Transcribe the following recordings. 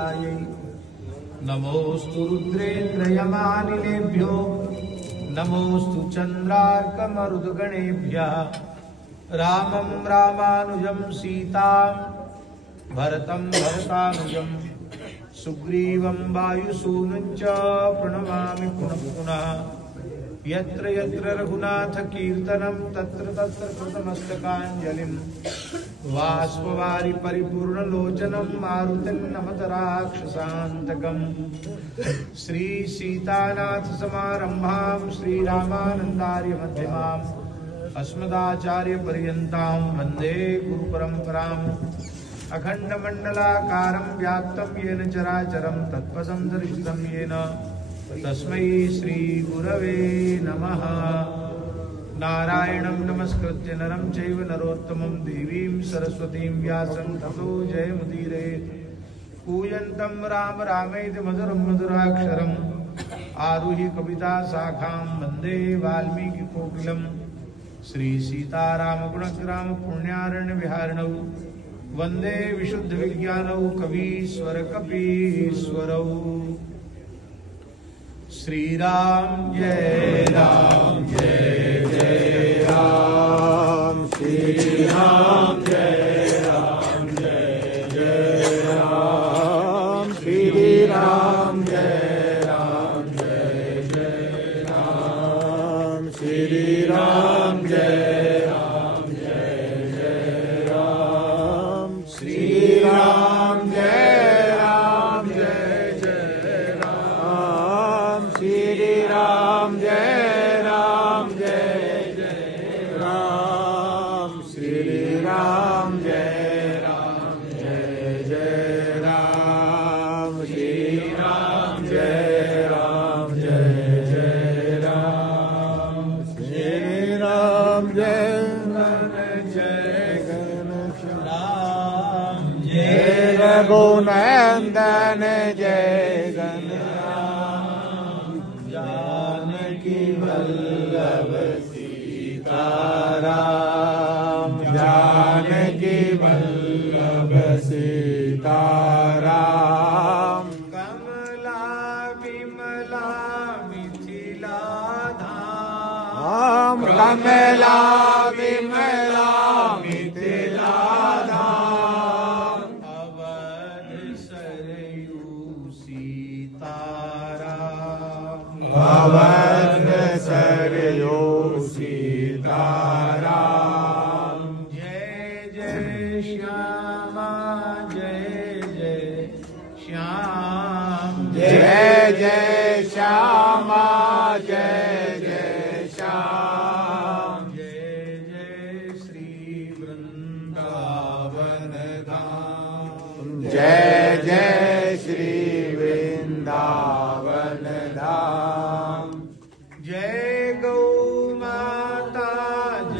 नित्यायै नमोऽस्तु रुद्रेन्द्रयमानिलेभ्यो नमोऽस्तु चन्द्रार्कमरुद्गणेभ्यः रामं रामानुजं सीतां भरतं भरतानुजं सुग्रीवं वायुसूनुं च प्रणमामि पुनः पुनः यत्र यत्र रघुनाथकीर्तनं तत्र तत्र कृतमस्तकाञ्जलिं बाष्पवारि परिपूर्णलोचनं मारुतिं नमत राक्षसान्तकम् श्रीसीतानाथसमारम्भां श्रीरामानन्दार्यमध्यमाम् अस्मदाचार्यपर्यन्तां वन्दे गुरुपरम्पराम् अखण्डमण्डलाकारं व्याप्तं येन चराचरं तत्पदं दर्शितं येन तस्मै श्रीगुरवे नमः। नारायणं नमस्कृत्य नरं चैव नरोत्तमं देवीं सरस्वतीं व्यासं ततो जयमुदीरयेत्। पूजन्तं राम रामेति मधुरं मधुराक्षरम् आरुह्य कविताशाखां वन्दे वाल्मीकिकोकिलं। श्रीसीतारामगुणग्राम पुण्यारण्यविहारिणौ वन्दे विशुद्धविज्ञानौ कवीश्वरकपीश्वरौ। श्रीराम जय राम जय जय राम श्रीराम जय राम जय जय राम श्रीराम जय राम जय जय राम श्रीराम जय राम जय जय राम श्रीराम जय राम जय जय राम श्रीराम जय राम जय जय राम श्रीराम जय राम जय जय राम श्रीराम जय राम जय जय राम श्रीराम जय जय रघुनंदन जय गणराम जानकी वल्लभ सीताराम जानकी वल्लभ सीताराम कमला विमला मिथिला धाम कमला विमला मिथिला धाम अवध सरयू सीताराम अवध सरयू सीताराम। जय जय श्यामा जय जय श्याम जय जय श्यामा जय जय श्याम जय जय श्री वृंदावन धाम जय जय श्री वृंदावन धाम। जय गौ माता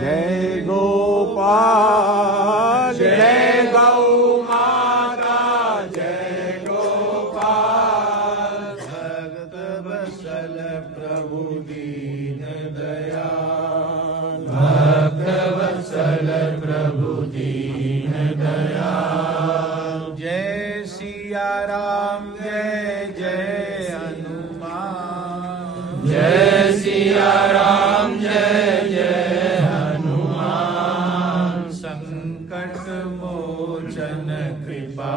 जय गोपाल जय गौ माता जय गोपाल भक्त वत्सल प्रभु दीन दयाल भक्त वत्सल प्रभु दीन दयाल। जय सिया राम जय जय हनुमान जय सिया राम जय जय हनुमान संकट मोचन कृपा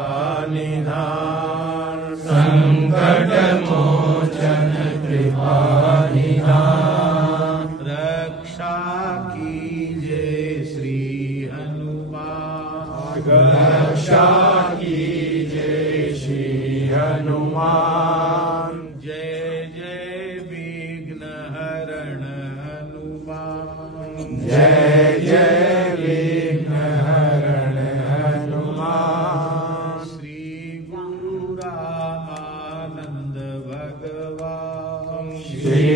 निधान संकट मोचन कृपा निधान। रक्षा कीजिए श्री हनुमान रक्षा कीजिए श्री हनुमान। जय जय विघ्न हरण हनुमान जय जय विघ्न हरण हनुमान। श्री गुरु रामानंद भगवान श्री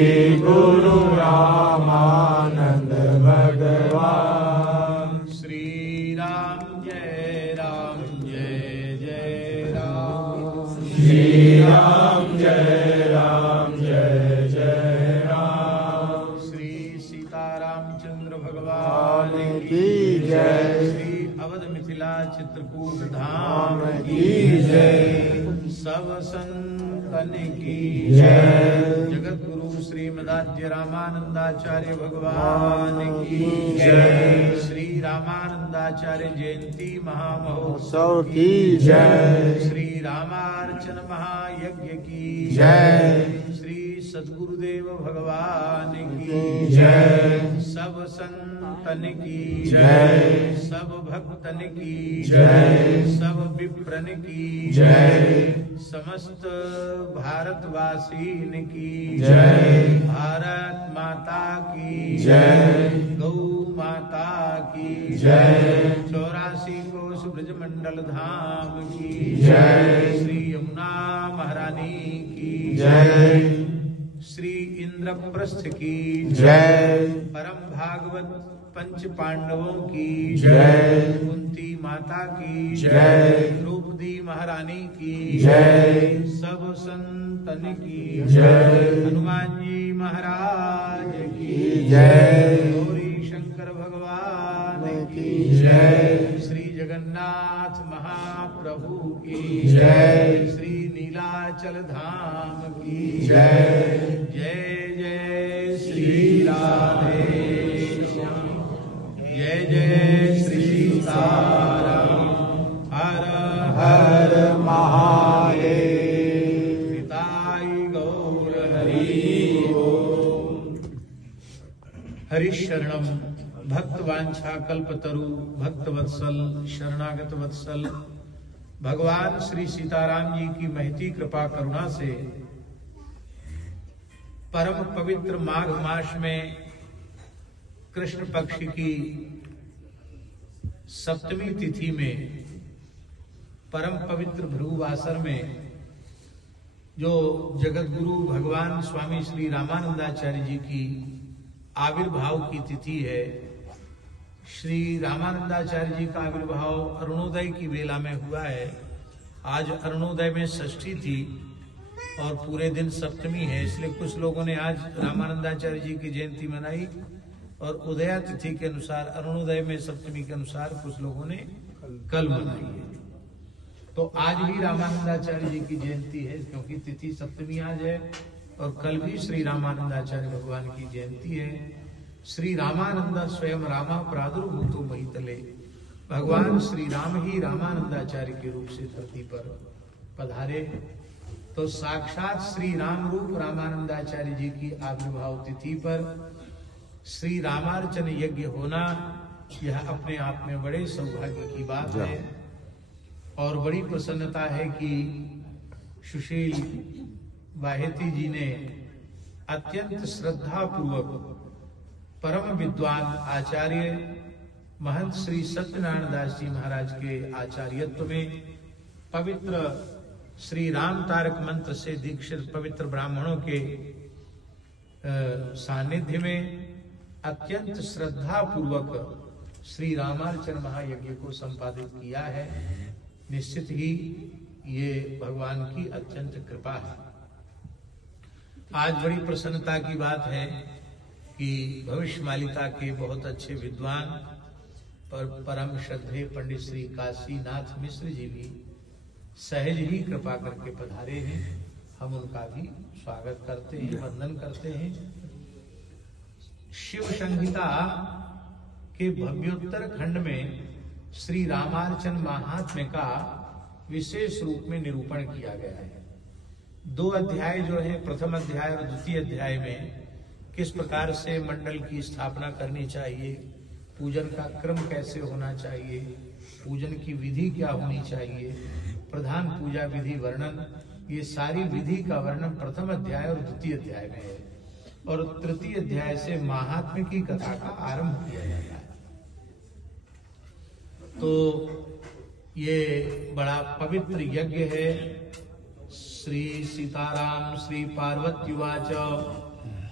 गुरु रामानंद भगवान। श्री राम जय जय राम श्री राम जय जय राम। श्री सीतारामचंद्र भगवान की जय। श्री अवध मिथिला चित्रकूट धाम की जय। सब संतन की जय। जगत गुरु श्रीमदाद्य रामानंदाचार्य भगवान की जय। श्री रामानंदाचार्य जयंती महामहोत्सव की जय। श्री रामार्चन महायज्ञ की जय। श्री सद्गुरुदेव भगवान की जय। सब संतन की जय। सब भक्तन की जय। सब विप्रन की जय। समस्त भारतवासीन की जय। भारत माता की जय। गौ माता की जय। 84 कोस ब्रजमंडल धाम की जय। श्री यमुना महारानी की जय। श्री इंद्रप्रस्थ की जय। परम भागवत पंच पांडवों की जय। कुंती माता की जय। द्रौपदी महारानी की जय। सब संतन की जय। हनुमान जी महाराज की जय। गौरी शंकर भगवान की जय। श्री जगन्नाथ महाप्रभु की जय। श्री नीलाचल धाम की जय। जय जय श्री राधे जय जय श्री सीताराम हर हर महादेव। पिताई गौर हरि हरिशरणम भक्तवांछा कल्पतरु भक्तवत्सल शरणागत वत्सल भगवान श्री सीताराम जी की महती कृपा करुणा से परम पवित्र माघ मास में कृष्ण पक्ष की सप्तमी तिथि में परम पवित्र भृगुवासर में जो जगत गुरु भगवान स्वामी श्री रामानंदाचार्य जी की आविर्भाव की तिथि है। श्री रामानंदाचार्य जी का आविर्भाव अरुणोदय की वेला में हुआ है। आज अरुणोदय में षष्ठी थी और पूरे दिन सप्तमी है, इसलिए कुछ लोगों ने आज रामानंदाचार्य जी की जयंती मनाई और उदया तिथि के अनुसार अरुणोदय में सप्तमी के अनुसार कुछ लोगों ने कल मनाई है। तो आज भी रामानंदाचार्य जी की जयंती है क्योंकि तिथि सप्तमी आज है और कल भी श्री रामानंदाचार्य भगवान की जयंती है। श्री रामानंद स्वयं रामा प्रादुर्भूतो महितले, भगवान श्री राम ही रामानंदाचार्य के रूप से धरती पर पधारे। तो साक्षात श्री राम रूप रामानंदाचार्य जी की आविर्भाव तिथि पर श्री रामार्चन यज्ञ होना यह अपने आप में बड़े सौभाग्य की बात है और बड़ी प्रसन्नता है कि सुशील बाहेती जी ने अत्यंत श्रद्धा पूर्वक परम विद्वान आचार्य महंत श्री सत्यनारायण दास जी महाराज के आचार्यत्व में पवित्र श्री राम तारक मंत्र से दीक्षित पवित्र ब्राह्मणों के सानिध्य में अत्यंत श्रद्धा पूर्वक श्री रामार्चन महायज्ञ को संपादित किया है। निश्चित ही ये भगवान की अत्यंत कृपा है। आज बड़ी प्रसन्नता की बात है कि भविष्यमालिका के बहुत अच्छे विद्वान पर परम श्रद्धेय पंडित श्री काशीनाथ मिश्र जी भी सहज ही कृपा करके पधारे हैं। हम उनका भी स्वागत करते हैं, वंदन करते हैं। शिव संहिता के भव्योत्तर खंड में श्री रामार्चन महात्म्य का विशेष रूप में निरूपण किया गया है। 2 अध्याय जो है, प्रथम अध्याय और द्वितीय अध्याय में किस प्रकार से मंडल की स्थापना करनी चाहिए, पूजन का क्रम कैसे होना चाहिए, पूजन की विधि क्या होनी चाहिए, प्रधान पूजा विधि वर्णन, ये सारी विधि का वर्णन प्रथम अध्याय और द्वितीय अध्याय में है और तृतीय अध्याय से महात्म्य की कथा का आरंभ किया जाता है। तो ये बड़ा पवित्र यज्ञ है। श्री सीताराम श्री पार्वत्युवाच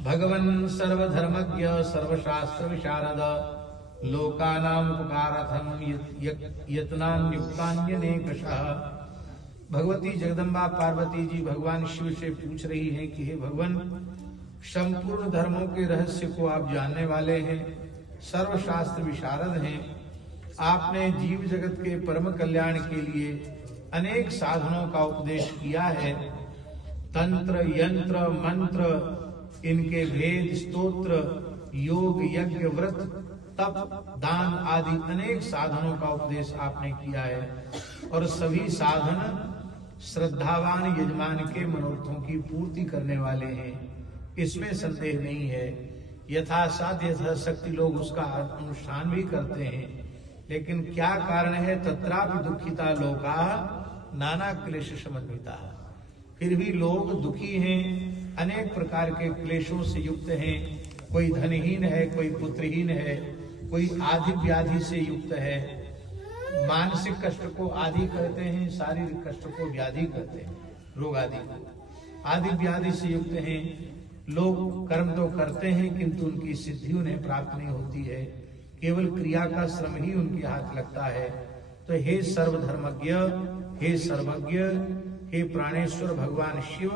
भगवन् सर्वधर्मज्ञ सर्वशास्त्र विशारद लोकानाम उपकारार्थम यत्नान्युक्तान्यनेकशः। भगवती जगदम्बा पार्वती जी भगवान शिव से पूछ रही हैं कि हे भगवान, संपूर्ण धर्मों के रहस्य को आप जानने वाले हैं, सर्वशास्त्र विशारद हैं। आपने जीव जगत के परम कल्याण के लिए अनेक साधनों का उपदेश किया है। तंत्र, यंत्र, मंत्र, इनके भेद, स्तोत्र, योग, यज्ञ, व्रत, तप, दान आदि अनेक साधनों का उपदेश आपने किया है। और सभी साधन श्रद्धावान यजमान के मनोरथों की पूर्ति करने वाले हैं, इसमें संदेह नहीं है। यथासाध्य यथाशक्ति लोग उसका अनुष्ठान भी करते हैं, लेकिन क्या कारण है? तत्रापि दुखिता लोका नाना क्लेश समन्विता। फिर भी लोग दुखी हैं, अनेक प्रकार के क्लेशों से युक्त हैं। कोई धनहीन है, कोई पुत्रहीन है, कोई आदि व्याधि से युक्त है। मानसिक कष्ट को आदि कहते हैं, शारीरिक कष्ट को व्याधि कहते हैं, रोग आदि को आदि व्याधि से युक्त हैं। लोग कर्म तो करते हैं किंतु उनकी सिद्धि उन्हें प्राप्त नहीं होती है, केवल क्रिया का श्रम ही उनके हाथ लगता है। तो हे सर्वधर्मज्ञ, हे सर्वज्ञ, हे प्राणेश्वर भगवान शिव,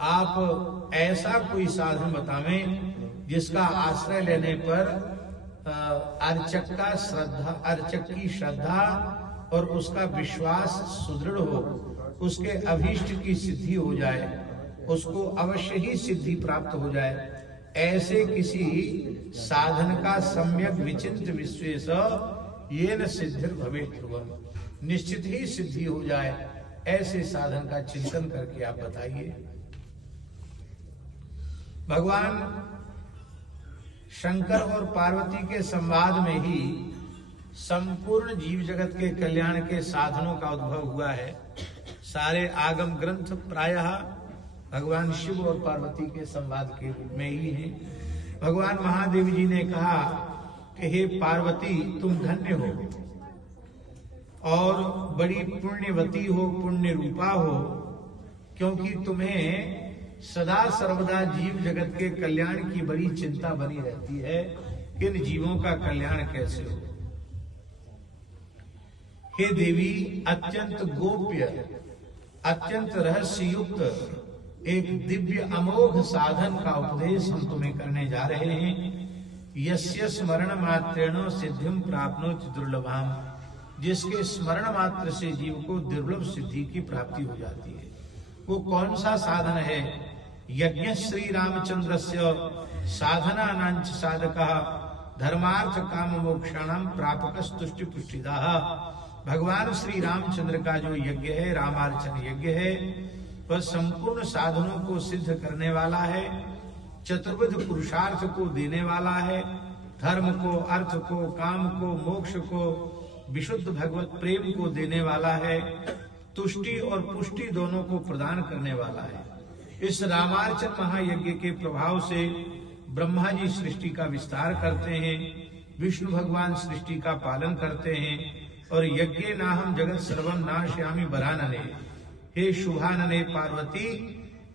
आप ऐसा कोई साधन बतावें जिसका आश्रय लेने पर अर्चक की श्रद्धा और उसका विश्वास सुदृढ़ हो, उसके अभीष्ट की सिद्धि हो जाए, उसको अवश्य ही सिद्धि प्राप्त हो जाए। ऐसे किसी साधन का सम्यक विचिंत विश्वेश येन सिद्धिर भवेत् ध्रुवम्, निश्चित ही सिद्धि हो जाए, ऐसे साधन का चिंतन करके आप बताइए। भगवान शंकर और पार्वती के संवाद में ही संपूर्ण जीव जगत के कल्याण के साधनों का उद्भव हुआ है। सारे आगम ग्रंथ प्रायः भगवान शिव और पार्वती के संवाद के रूप में ही हैं। भगवान महादेव जी ने कहा कि हे पार्वती, तुम धन्य हो और बड़ी पुण्यवती हो, पुण्य रूपा हो, क्योंकि तुम्हें सदा सर्वदा जीव जगत के कल्याण की बड़ी चिंता बनी रहती है, इन जीवों का कल्याण कैसे हो। हे देवी, अत्यंत गोप्य, अत्यंत रहस्य युक्त एक दिव्य अमोघ साधन का उपदेश हम तुम्हें करने जा रहे हैं। यस्य स्मरण मात्रेण सिद्धिम प्राप्नोति दुर्लभाम, जिसके स्मरण मात्र से जीव को दुर्लभ सिद्धि की प्राप्ति हो जाती है। वो कौन सा साधन है? यज्ञ श्री रामचंद्रस्य साधनानांच साधकः धर्मार्थ काम मोक्षाणाम प्रापकस् तुष्टि पुष्टिदाः। भगवान श्री रामचंद्र का जो यज्ञ है, रामार्चन यज्ञ है, वह संपूर्ण साधनों को सिद्ध करने वाला है, चतुर्विध पुरुषार्थ को देने वाला है, धर्म को, अर्थ को, काम को, मोक्ष को, विशुद्ध भगवत प्रेम को देने वाला है, तुष्टि और पुष्टि दोनों को प्रदान करने वाला है। इस रामार्चन महायज्ञ के प्रभाव से ब्रह्मा जी सृष्टि का विस्तार करते हैं, विष्णु भगवान सृष्टि का पालन करते हैं, और यज्ञ नाहम जगत सर्वम नाशयामि बरानने, हे शुभानने पार्वती,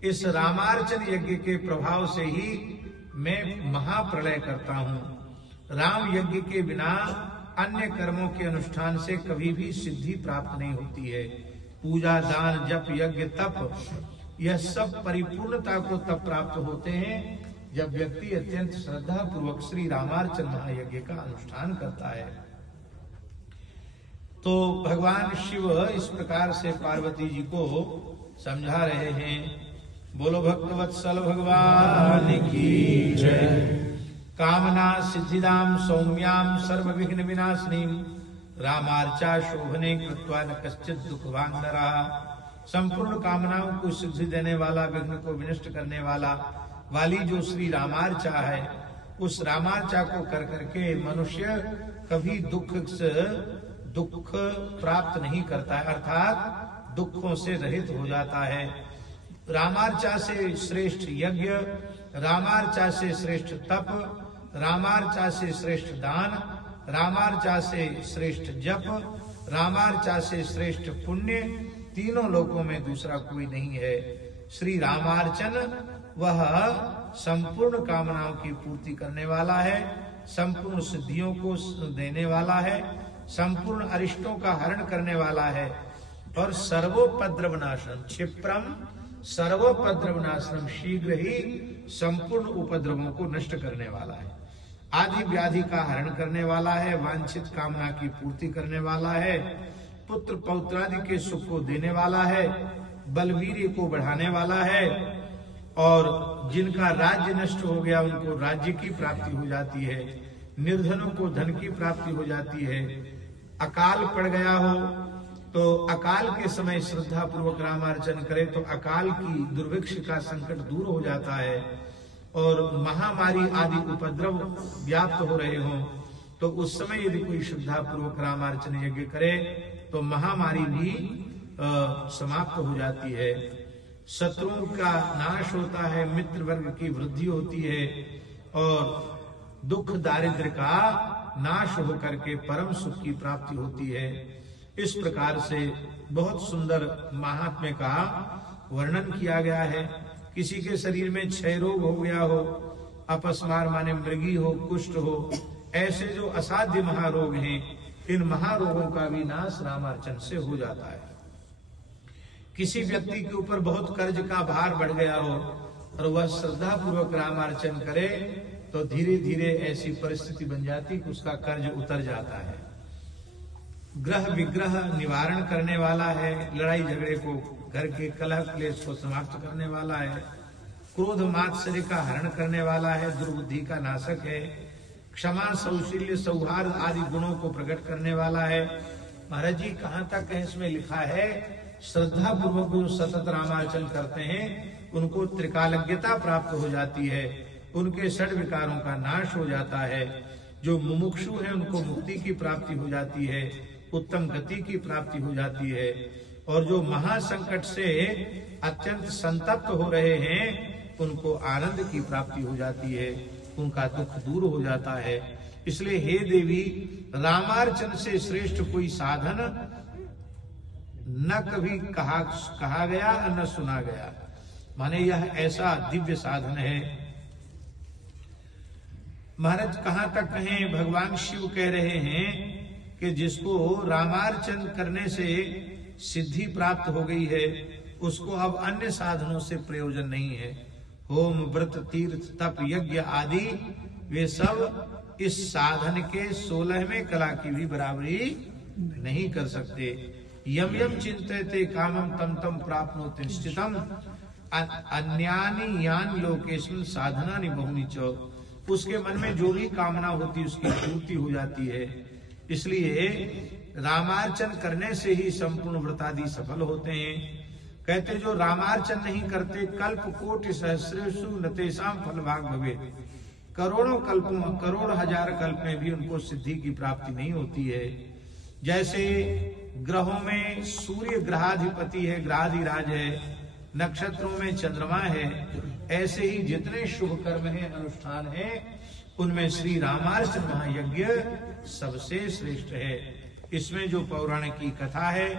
इस रामार्चन यज्ञ के प्रभाव से ही मैं महाप्रलय करता हूँ। राम यज्ञ के बिना अन्य कर्मों के अनुष्ठान से कभी भी सिद्धि प्राप्त नहीं होती है। पूजा, दान, जप, यज्ञ, तप, यह सब परिपूर्णता को तब प्राप्त होते हैं जब व्यक्ति अत्यंत श्रद्धा पूर्वक श्री रामार्चन महायज्ञ का अनुष्ठान करता है। तो भगवान शिव इस प्रकार से पार्वती जी को समझा रहे हैं। बोलो भक्तवत्सल भगवान की जय। कामना सिद्धिदाम सौम्याम सर्व विघ्न विनाशिनीम रामार्चा शोभने कृत्वा न कश्चित दुखवान नरा। संपूर्ण कामनाओं को सिद्धि देने वाला, विघ्न को विनष्ट करने वाली जो श्री रामार्चा है, उस रामार्चा को कर करके मनुष्य कभी दुख प्राप्त नहीं करता है, अर्थात दुखों से रहित हो जाता है। रामार्चा से श्रेष्ठ यज्ञ, रामार्चा से श्रेष्ठ तप, रामार्चा से श्रेष्ठ दान, रामार्चा से श्रेष्ठ जप, रामार्चा से श्रेष्ठ पुण्य तीनों लोकों में दूसरा कोई नहीं है। श्री रामार्चन वह संपूर्ण कामनाओं की पूर्ति करने वाला है, संपूर्ण सिद्धियों को देने वाला है, संपूर्ण अरिष्टों का हरण करने वाला है, और सर्वोपद्रवनाशनम क्षिप्रम सर्वोपद्रवनाशनम शीघ्र ही संपूर्ण उपद्रवों को नष्ट करने वाला है, आदि व्याधि का हरण करने वाला है, वांछित कामना की पूर्ति करने वाला है, पुत्र पौत्रादि के सुख को देने वाला है, बलवीर्य को बढ़ाने वाला है, और जिनका राज्य नष्ट हो गया उनको राज्य की प्राप्ति हो जाती है, निर्धनों को धन की प्राप्ति हो जाती है। अकाल पड़ गया हो तो अकाल के समय श्रद्धा पूर्वक रामार्चन करे तो अकाल की दुर्भिक्ष का संकट दूर हो जाता है, और महामारी आदि उपद्रव व्याप्त हो रहे हों तो उस समय यदि कोई श्रद्धा पूर्वक रामार्चन यज्ञ करे तो महामारी भी समाप्त हो जाती है। शत्रुओं का नाश होता है, मित्र वर्ग की वृद्धि होती है, और दुख दारिद्र्य का नाश होकर के परम सुख की प्राप्ति होती है। इस प्रकार से बहुत सुंदर महात्म्य का वर्णन किया गया है। किसी के शरीर में क्षय रोग हो गया हो, अपस्मार माने मृगी हो, कुष्ठ हो, ऐसे जो असाध्य महारोग हैं, इन महारोगों का भी नाश रामार्चन से हो जाता है। किसी व्यक्ति के ऊपर बहुत कर्ज का भार बढ़ गया हो और वह श्रद्धा पूर्वक रामार्चन करे तो धीरे धीरे ऐसी परिस्थिति बन जाती कि उसका कर्ज उतर जाता है। ग्रह विग्रह निवारण करने वाला है, लड़ाई झगड़े को, घर के कलह क्लेश को समाप्त करने वाला है, क्रोध मात्सर्य का हरण करने वाला है, दुर्बुद्धि का नाशक है, क्षमा सौशील्य सौहार्द आदि गुणों को प्रकट करने वाला है। महाराज जी कहाँ तक है इसमें लिखा है, श्रद्धा पूर्वक जो सतत रामार्चन करते हैं उनको त्रिकालज्ञता प्राप्त हो जाती है, उनके षड विकारों का नाश हो जाता है, जो मुमुक्षु हैं उनको मुक्ति की प्राप्ति हो जाती है, उत्तम गति की प्राप्ति हो जाती है, और जो महासंकट से अत्यंत संतप्त हो रहे हैं उनको आनंद की प्राप्ति हो जाती है, उनका दुख दूर हो जाता है। इसलिए हे देवी, रामार्चन से श्रेष्ठ कोई साधन न कभी कहा गया न सुना गया, माने यह ऐसा दिव्य साधन है। महाराज कहां तक कहें, भगवान शिव कह रहे हैं कि जिसको रामार्चन करने से सिद्धि प्राप्त हो गई है उसको अब अन्य साधनों से प्रयोजन नहीं है। होम व्रत तीर्थ तप यज्ञ आदि वे सब इस साधन के 16वें कला की भी बराबरी नहीं कर सकते। यम यम चिंतयते कामम तम तम प्राप्नोति निश्चितम अन्यानि यान लोकेस्मिन् साधनानि बहुनि च। उसके मन में जो भी कामना होती उसकी पूर्ति हो जाती है। इसलिए रामार्चन करने से ही संपूर्ण व्रतादि सफल होते हैं। कहते जो रामार्चन नहीं करते कल्प कोटि सहस्रेषु न तेषां फल भाग भवेत्, करोड़ों कल्पों करोड़ हजार कल्प में भी उनको सिद्धि की प्राप्ति नहीं होती है। जैसे ग्रहों में सूर्य ग्रहाधिपति है, ग्रहाधिराज है, नक्षत्रों में चंद्रमा है, ऐसे ही जितने शुभ कर्म है अनुष्ठान है उनमें श्री रामार्चन महायज्ञ सबसे श्रेष्ठ है। इसमें जो पौराणिक की कथा है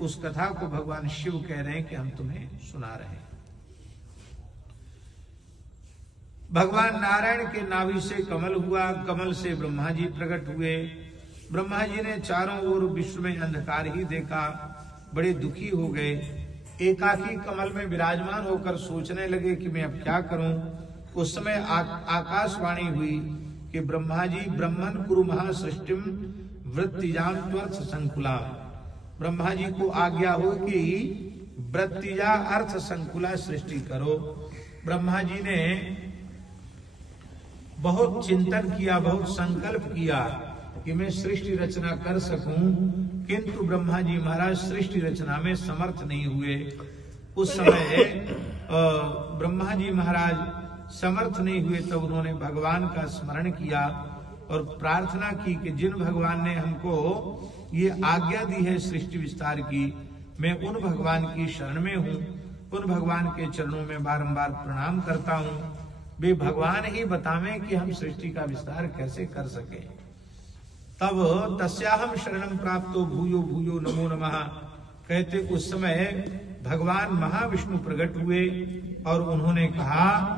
उस कथा को भगवान शिव कह रहे हैं कि हम तुम्हें सुना रहे हैं। भगवान नारायण के नाभि से कमल हुआ, कमल से ब्रह्मा जी प्रकट हुए। ब्रह्मा जी ने चारों ओर विश्व में अंधकार ही देखा, बड़े दुखी हो गए। एकाकी कमल में विराजमान होकर सोचने लगे कि मैं अब क्या करूं। उस समय आकाशवाणी हुई कि ब्रह्मा जी ब्रह्मन कुरु महासृष्टिम वृत्तिजाम त्वर्थ संकुला। ब्रह्मा जी को आज्ञा हो कि वृत्तिजा अर्थ संकुला सृष्टि करो। ब्रह्मा जी ने बहुत चिंतन किया, बहुत संकल्प किया कि मैं सृष्टि रचना कर सकूं, किंतु ब्रह्मा जी महाराज सृष्टि रचना में समर्थ नहीं हुए। उस समय ब्रह्मा जी महाराज समर्थ नहीं हुए तब उन्होंने भगवान का स्मरण किया और प्रार्थना की कि जिन भगवान ने हमको ये आज्ञा दी है सृष्टि विस्तार की, मैं उन भगवान की शरण में हूँ, उन भगवान के चरणों में बारंबार प्रणाम करता हूँ। वे भगवान ही बतावें कि हम सृष्टि का विस्तार कैसे कर सके। तब तस्याहम शरणम प्राप्तो भूयो भूयो नमो नमः कहते उस समय भगवान महाविष्णु प्रकट हुए और उन्होंने कहा